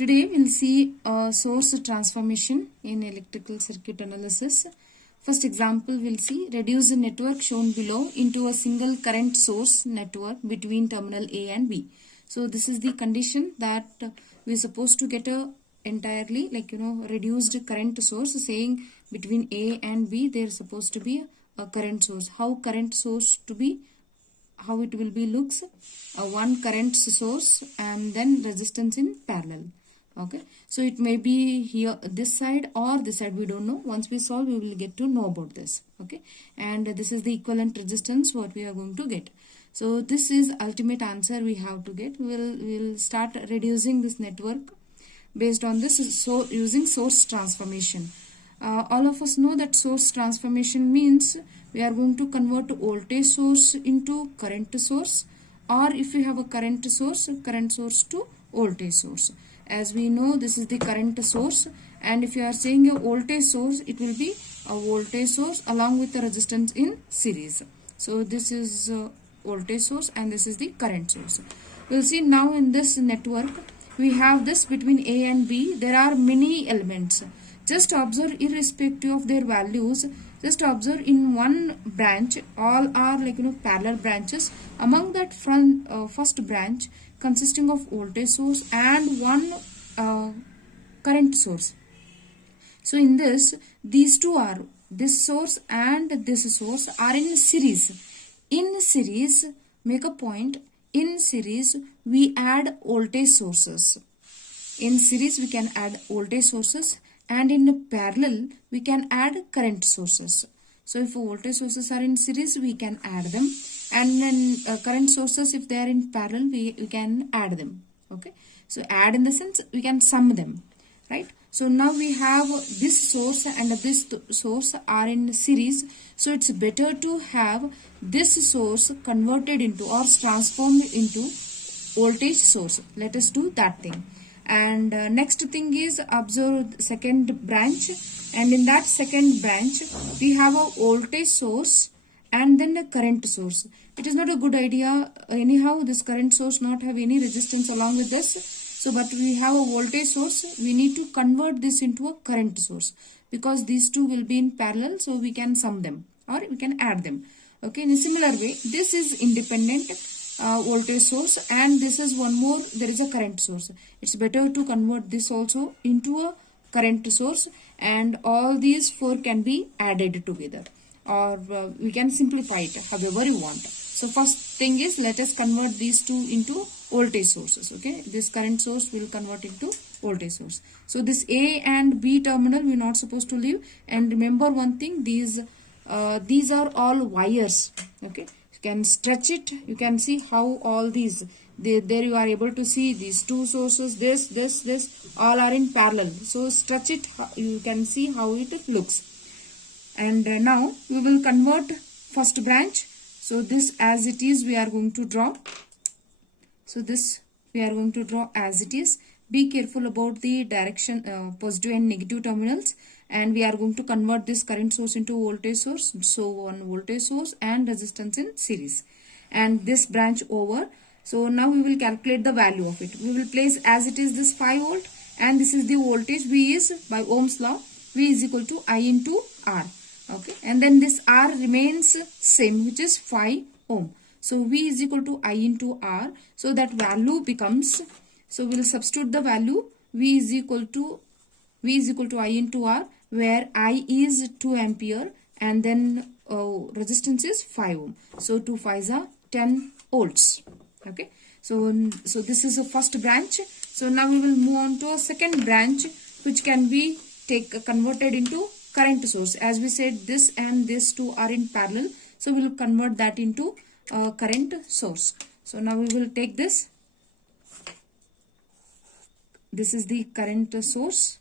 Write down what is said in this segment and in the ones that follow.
Today we'll see source transformation in electrical circuit analysis. First example we'll see reduce the network shown below into a single current source network between terminal A and B. So this is the condition that we're supposed to get a entirely reduced current source, saying between A and B there's supposed to be a current source. How current source to be? How it will be looks one current source and then resistance in parallel. Okay, so it may be here this side or this side, we don't know. Once we solve, we will get to know about this. Okay, and this is the equivalent resistance what we are going to get. So this is ultimate answer we have to get. We'll start reducing this network based on this, so using source transformation. All of us know that source transformation means we are going to convert voltage source into current source, or if we have a current source to voltage source. As we know, this is the current source, and if you are saying a voltage source, it will be a voltage source along with the resistance in series. So this is a voltage source and this is the current source. We'll see now in this network, we have this between A and B. There are many elements. Just observe, irrespective of their values, just observe in one branch, all are parallel branches. Among that first branch consisting of voltage source and one current source. So in this, these two are, this source and this source are in series. In series, make a point, in series we add voltage sources. In series we can add voltage sources, and in parallel we can add current sources. So if voltage sources are in series, we can add them, and then current sources, if they are in parallel, we can add them. Okay, so add in the sense we can sum them, right? So now we have this source and this source are in series, so it's better to have this source converted into or transformed into voltage source. Let us do that thing. And next thing is observe second branch, and in that second branch we have a voltage source and then a current source. It is not a good idea anyhow, this current source not have any resistance along with this. So but we have a voltage source, we need to convert this into a current source, because these two will be in parallel, so we can sum them or we can add them. Okay, in a similar way, this is independent voltage source and this is one more, there is a current source. It's better to convert this also into a current source, and all these four can be added together, or we can simplify it however you want. So first thing is, let us convert these two into voltage sources. Okay, this current source will convert into voltage source. So this A and B terminal we're not supposed to leave, and remember one thing, these are all wires. Okay, you can stretch it, you can see how all these, there you are able to see these two sources, this all are in parallel. So stretch it, you can see how it looks. And now we will convert first branch. So this as it is we are going to draw. So this we are going to draw as it is. Be careful about the direction, positive and negative terminals, and we are going to convert this current source into voltage source. So one voltage source and resistance in series, and this branch over. So now we will calculate the value of it. We will place as it is this 5 volt, and this is the voltage. V is, by Ohm's law, V is equal to I into R. Okay, and then this R remains same, which is 5 ohm. So V is equal to I into R. So that value becomes, so we will substitute the value, V is equal to I into R, where I is 2 ampere and then resistance is 5 ohm. So 2 5s are 10 volts. Okay, so this is the first branch. So now we will move on to a second branch, which can be converted into current source. As we said, this and this two are in parallel, so we will convert that into current source. So now we will take this. This is the current source,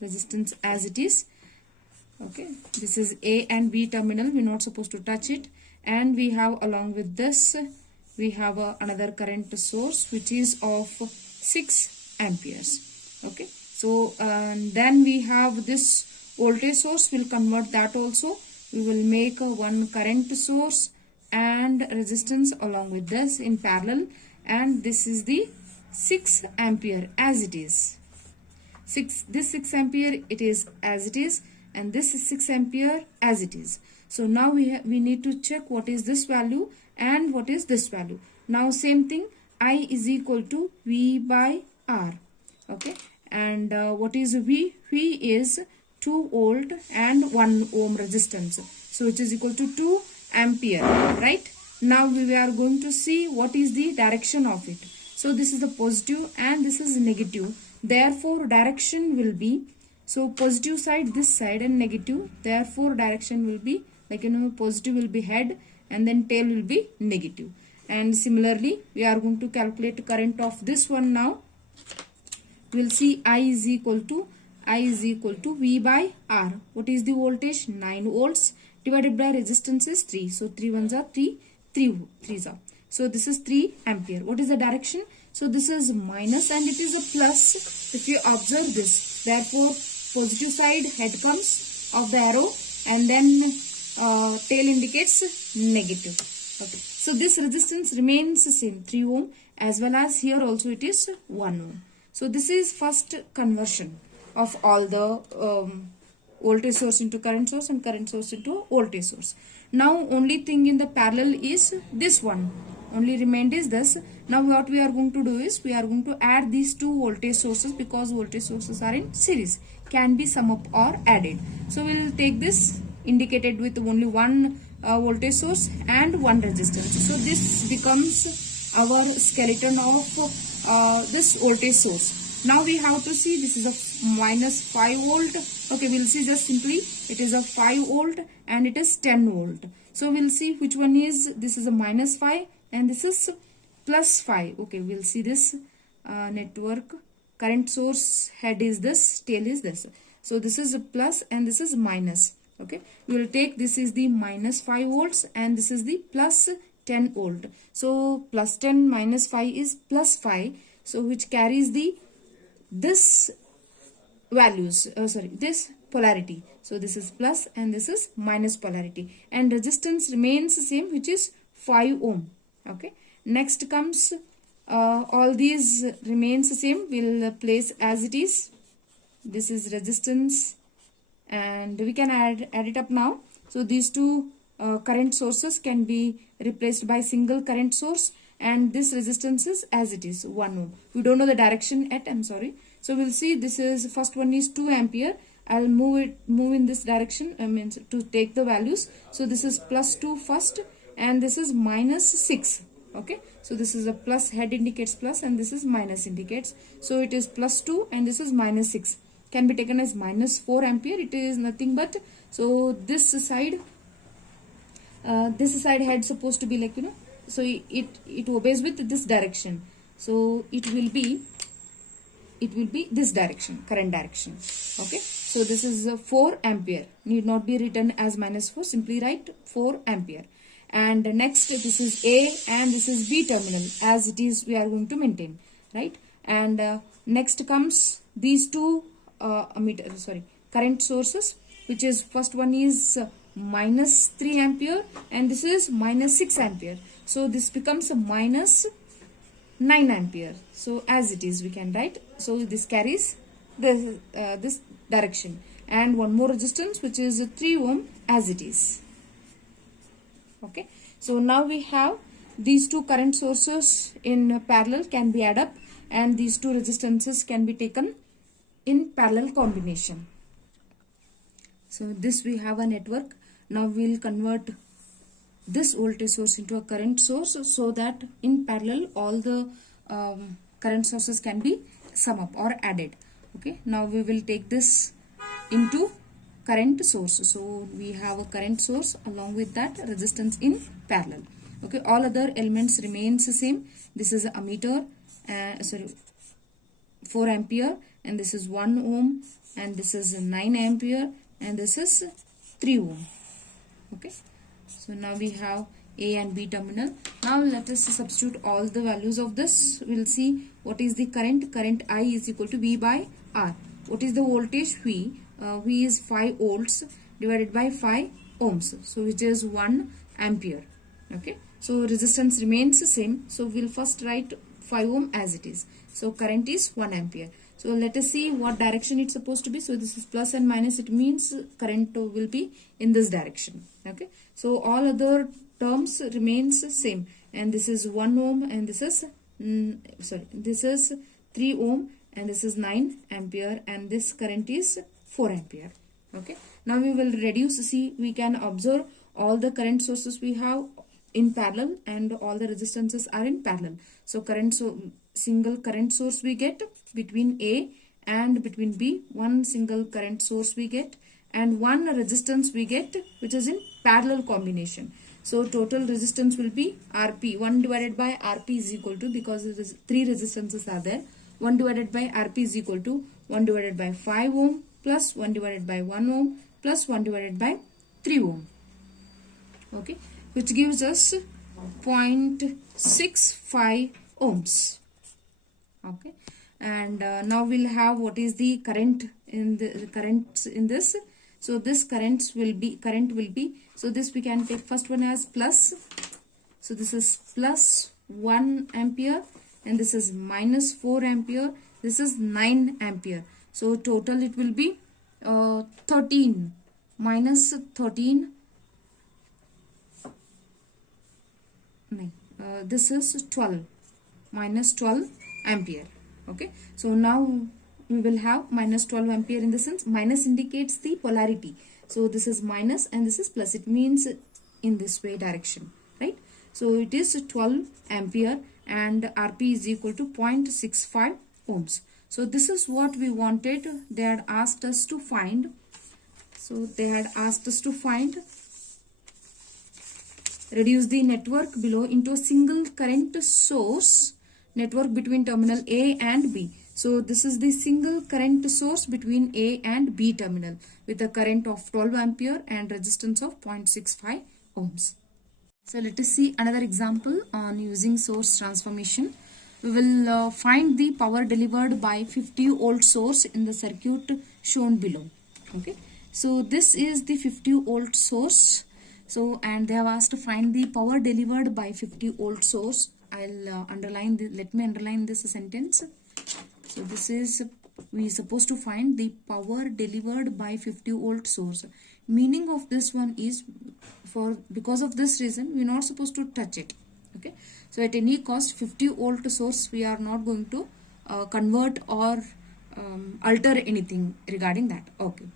resistance as it is. Okay, this is A and B terminal, we're not supposed to touch it, and we have along with this we have another current source which is of 6 amperes. Okay, so then we have this voltage source, we'll convert that also. We will make one current source and resistance along with this in parallel, and this is the 6 ampere as it is. This 6 ampere it is as it is, and this is 6 ampere as it is. So now we need to check what is this value and what is this value. Now same thing, I is equal to V by R. Okay, and what is V? V is 2 volt and 1 ohm resistance. So it is equal to 2 ampere, right? Now we are going to see what is the direction of it. So this is the positive and this is negative. Therefore direction will be, so positive side this side and negative. Therefore direction will be like, positive will be head and then tail will be negative. And similarly we are going to calculate current of this one now. We'll see I is equal to V by R. What is the voltage? 9 volts divided by resistance is 3. So 3 ones are 3, 3 threes are. So this is 3 ampere. What is the direction? So this is minus and it is a plus. If you observe this, therefore positive side head comes of the arrow and then tail indicates negative. Okay. So this resistance remains the same, 3 ohm, as well as here also it is 1 ohm. So this is first conversion of all the voltage source into current source and current source into voltage source. Now only thing in the parallel is this one. Only remained is this. Now what we are going to do is we are going to add these two voltage sources because voltage sources are in series. Can be sum up or added. So we will take this indicated with only one voltage source and one resistance. So this becomes our skeleton of this voltage source. Now we have to see this is a minus 5 volt. Okay, we'll see just simply it is a 5 volt and it is 10 volt. So we'll see which one is, this is a minus 5 and this is plus 5. Okay, we'll see this network. Current source head is this, tail is this. So this is a plus and this is minus. Okay, we will take this is the minus 5 volts and this is the plus 10 volt. So plus 10 minus 5 is plus 5. So which carries the this values, this polarity. So this is plus and this is minus polarity, and resistance remains the same, which is 5 ohm. Okay, next comes all these remains the same. We'll place as it is. This is resistance and we can add it up now. So these two current sources can be replaced by single current source, and this resistance is as it is 1 ohm. We don't know the direction yet, I'm sorry. So we'll see this is, first one is 2 ampere. I'll move in this direction, means to take the values. So this is plus 2 first and this is minus 6. Okay, so this is a plus, head indicates plus and this is minus indicates. So it is plus 2 and this is minus 6. Can be taken as minus 4 ampere. It is nothing but, so this side head supposed to be like, so it obeys with this direction. So it will be this direction, current direction. Okay, so this is 4 ampere. Need not be written as minus 4. Simply write 4 ampere. And next, this is A and this is B terminal. As it is, we are going to maintain, right? And next comes these two current sources, which is, first one is minus 3 ampere and this is minus 6 ampere. So this becomes a minus 9 ampere. So as it is we can write. So this carries this direction, and one more resistance which is 3 ohm as it is. Okay, so now we have these two current sources in parallel can be added up, and these two resistances can be taken in parallel combination. So this we have a network. Now we will convert this voltage source into a current source so that in parallel all the current sources can be sum up or added. Okay, now we will take this into current source. So we have a current source, along with that resistance in parallel. Okay, all other elements remains the same. This is ammeter, 4 ampere, and this is 1 ohm, and this is 9 ampere, and this is 3 ohm. Okay, so now we have A and B terminal. Now let us substitute all the values of this. We will see what is the current. Current I is equal to V by R. What is the voltage? V. V is 5 volts divided by 5 ohms. So which is 1 ampere. Okay. So resistance remains the same. So we'll first write 5 ohm as it is. So current is 1 ampere. So let us see what direction it's supposed to be. So this is plus and minus, it means current will be in this direction. Okay, so all other terms remains same, and this is 1 ohm, and this is this is 3 ohm, and this is 9 ampere, and this current is 4 ampere. Okay, now we will reduce. See, we can observe all the current sources we have in parallel, and all the resistances are in parallel. So current, so single current source we get between A and between B, one single current source we get, and one resistance we get, which is in parallel combination. So total resistance will be Rp. 1 divided by Rp is equal to, because it is 3 resistances are there, 1 divided by Rp is equal to 1 divided by 5 ohm plus 1 divided by 1 ohm plus 1 divided by 3 ohm. Okay, which gives us 0.65 ohms. Okay, and now we'll have what is the current in the currents in this. So this current will be, so this we can take first one as plus. So this is plus 1 ampere, and this is minus 4 ampere, this is 9 ampere. So total it will be 13 minus 13, this is 12 minus 12 ampere. Okay, so now we will have minus 12 ampere. In the sense, minus indicates the polarity. So this is minus and this is plus. It means in this way direction, right? So it is 12 ampere and Rp is equal to 0.65 ohms. So this is what we wanted. They had asked us to find. So they had asked us to find, reduce the network below into a single current source network between terminal A and B. So this is the single current source between A and B terminal with a current of 12 ampere and resistance of 0.65 ohms. So let us see another example on using source transformation. We will find the power delivered by 50 volt source in the circuit shown below. Okay, so this is the 50 volt source. So, and they have asked to find the power delivered by 50 volt source. I'll underline this. Let me underline this sentence. So this is, we are supposed to find the power delivered by 50 volt source. Meaning of this one is, because of this reason we are not supposed to touch it. Okay, so at any cost 50 volt source we are not going to convert or alter anything regarding that. Okay,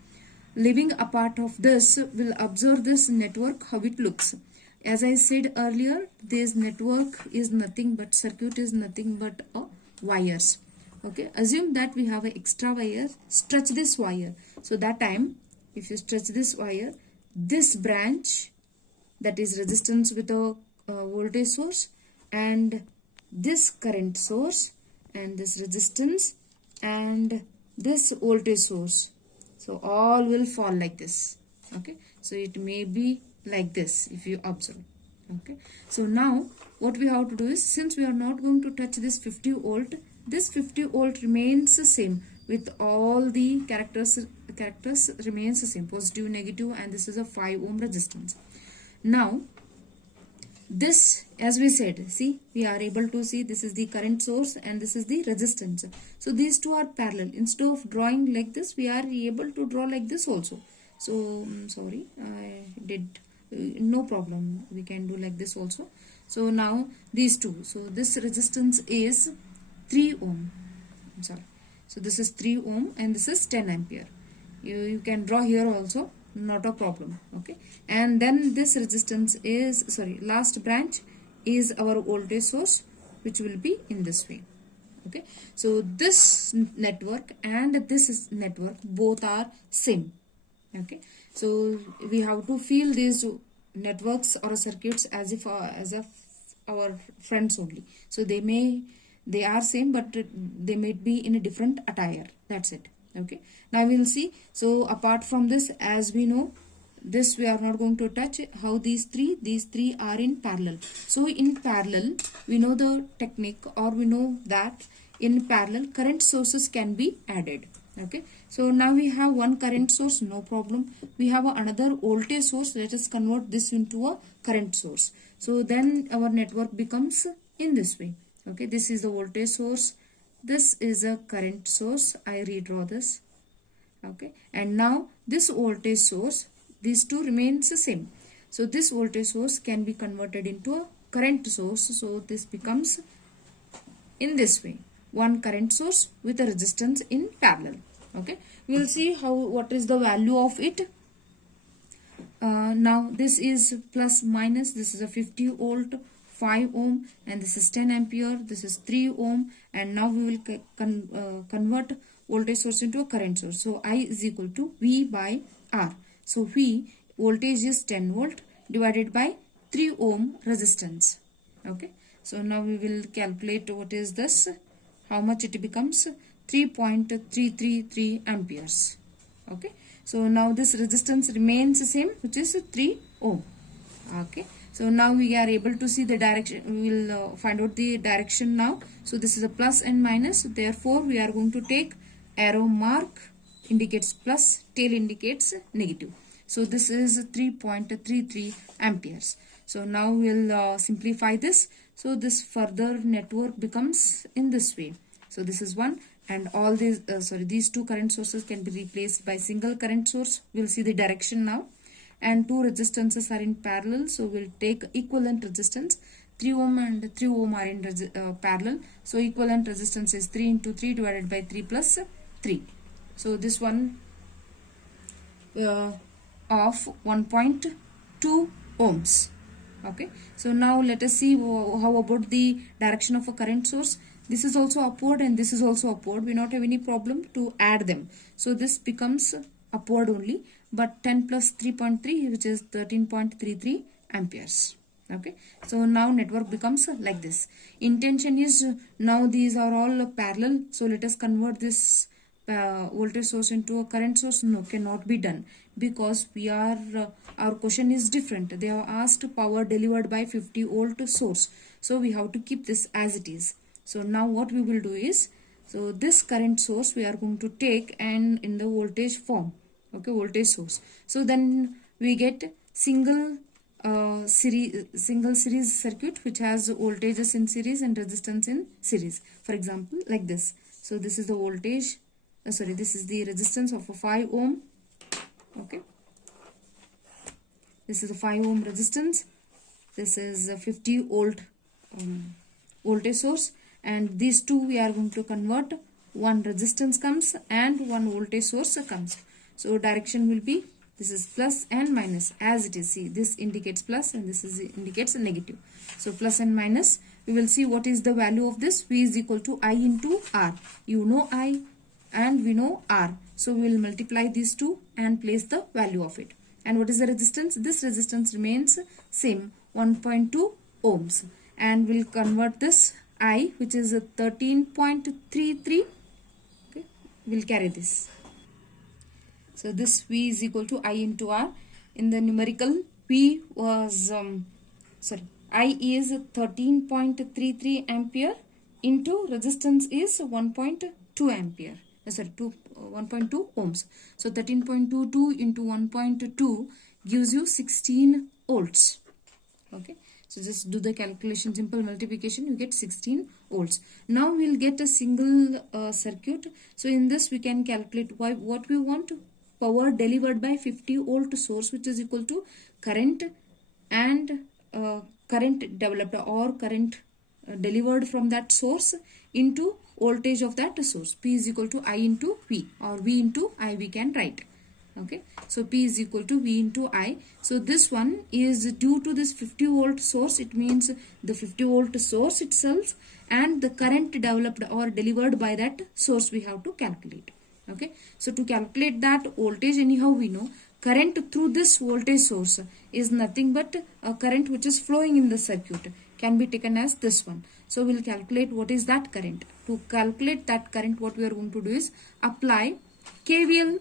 living apart of this, we'll observe this network, how it looks. As I said earlier, this network is nothing but, circuit is nothing but wires. Okay, assume that we have an extra wire, stretch this wire. So that time, if you stretch this wire, this branch, that is resistance with a voltage source, and this current source, and this resistance, and this voltage source. So all will fall like this. Okay, so it may be like this if you observe. Okay, so now what we have to do is, since we are not going to touch this 50 volt, this 50 volt remains the same with all the characters remains the same, positive, negative, and this is a 5 ohm resistance. Now this, as we said, see, we are able to see this is the current source and this is the resistance. So these two are parallel. Instead of drawing like this, we are able to draw like this also. So sorry, I did no problem, we can do like this also. So now these two, so this resistance is 3 ohm. I'm sorry, so this is 3 ohm and this is 10 ampere. You can draw here also, not a problem. Okay, and then this resistance is, sorry, last branch is our voltage source, which will be in this way. Okay, so this network and this network both are same. Okay, so we have to feel these networks or circuits as if our friends only. So they are same, but they may be in a different attire. That's it. Okay, now we will see. So apart from this, as we know, this we are not going to touch. How these three are in parallel. So in parallel, we know the technique, or we know that in parallel current sources can be added. Okay, so now we have one current source, no problem. We have another voltage source. Let us convert this into a current source. So then our network becomes in this way. Okay, this is the voltage source, this is a current source. I redraw this. Okay, and now this voltage source, these two remains the same. So this voltage source can be converted into a current source. So this becomes in this way, one current source with a resistance in parallel. Okay, we will see what is the value of it. Now this is plus minus. This is a 50 volt, 5 ohm, and this is 10 ampere. This is 3 ohm, and now we will convert voltage source into a current source. So I is equal to V by R. So V, voltage is 10 volt divided by 3 ohm resistance. Okay, so now we will calculate what is this, how much it becomes, 3.333 amperes. Okay, so now this resistance remains the same, which is 3 ohm. Okay, so now we are able to see the direction. We will find out the direction now. So this is a plus and minus, therefore we are going to take arrow mark indicates plus, tail indicates negative. So this is 3.33 amperes. So now we'll simplify this. So this further network becomes in this way. So this is one, and all these these two current sources can be replaced by single current source. We'll see the direction now. And two resistances are in parallel, so we'll take equivalent resistance. 3 ohm and 3 ohm are in parallel, so equivalent resistance is 3 into 3 divided by 3 plus 3. So this one of 1.2 ohms. Okay, so now let us see how about the direction of a current source. This is also upward and this is also upward. We not have any problem to add them. So this becomes upward only, but 10 plus 3.3, which is 13.33 amperes. Okay, so now network becomes like this. Intention is now these are all parallel. So let us convert this voltage source into a current source. No, cannot be done, because we are our question is different. They have asked power delivered by 50 volt source, so we have to keep this as it is. So now what we will do is, so this current source we are going to take and in the voltage form. Okay, voltage source. So then we get single series circuit which has voltages in series and resistance in series. For example, like this. So this is the voltage. This is the resistance of a 5 ohm. Okay, this is a 5 ohm resistance. This is a 50 volt voltage source, and these two we are going to convert. One resistance comes and one voltage source comes. So direction will be, this is plus and minus as it is. See, this indicates plus and this indicates a negative. So plus and minus, we will see what is the value of this. V is equal to I into R. You know I and we know R. So we will multiply these two and place the value of it. And what is the resistance? This resistance remains same, 1.2 ohms. And we'll convert this I, which is 13.33. Okay, we'll carry this. So this V is equal to I into R. In the numerical, V was, I is 13.33 ampere into resistance is 1.2 ampere. 1.2 ohms. So 13.22 into 1.2 gives you 16 volts. Okay. So just do the calculation, simple multiplication, you get 16 volts. Now we'll get a single circuit. So in this we can calculate what we want. Power delivered by 50 volt source, which is equal to current and current developed or current delivered from that source into voltage of that source. P is equal to I into V, or V into I we can write. Okay, so P is equal to V into I. So this one is due to this 50 volt source. It means the 50 volt source itself and the current developed or delivered by that source we have to calculate. Okay, so to calculate that voltage, anyhow we know current through this voltage source is nothing but a current which is flowing in the circuit, can be taken as this one. So we'll calculate what is that current. To calculate that current, what we are going to do is apply KVL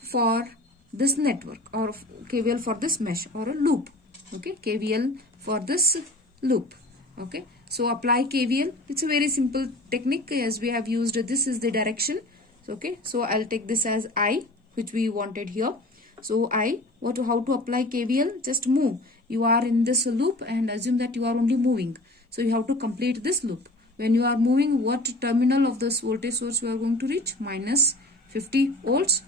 for this network, or KVL for this mesh or a loop. Okay, KVL for this loop. Okay, so apply KVL. It's a very simple technique, as we have used. This is the direction. Okay, so I'll take this as I, which we wanted here. So I, how to apply KVL? Just move. You are in this loop and assume that you are only moving. So you have to complete this loop. when you are moving, what terminal of this voltage source you are going to reach? Minus 50 volts.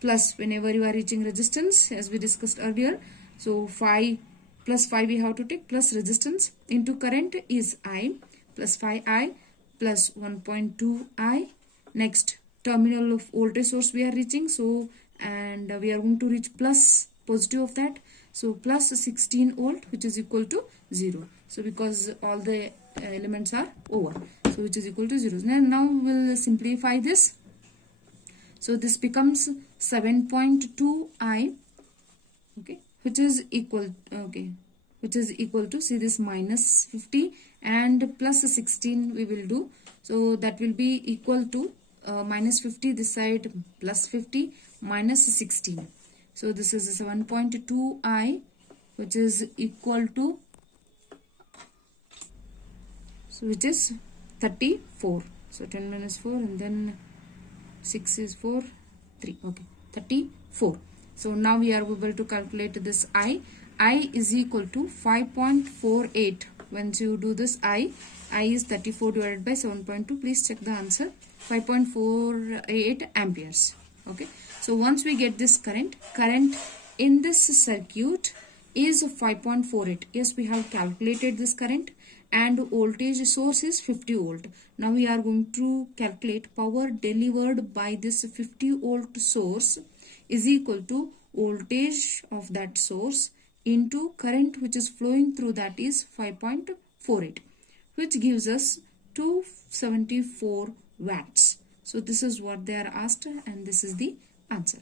Plus, whenever you are reaching resistance, as we discussed earlier, so 5 plus 5 we have to take, plus resistance into current is I, plus 5I plus 1.2 I. Next, terminal of voltage source we are reaching, so and we are going to reach plus positive of that, so plus 16 volt, which is equal to 0. So because all the elements are over, so which is equal to 0. Now we will simplify this. So this becomes 7.2 I, okay, which is equal, okay, which is equal to, see this minus 50 and plus 16 we will do. So that will be equal to minus 50 this side, plus 50 minus 16. So this is 7.2 I, which is equal to, so which is 34. So 10 minus 4 and then 6 is 4, 3, okay, 34. So now we are able to calculate this I. I is equal to 5.48. Once you do this I is 34 divided by 7.2. Please check the answer. 5.48 amperes. Okay. So once we get this current in this circuit is 5.48. Yes, we have calculated this current and voltage source is 50 volt. Now we are going to calculate power delivered by this 50 volt source is equal to voltage of that source into current which is flowing through, that is 5.48, which gives us 274 watts. So this is what they are asked and this is the answer.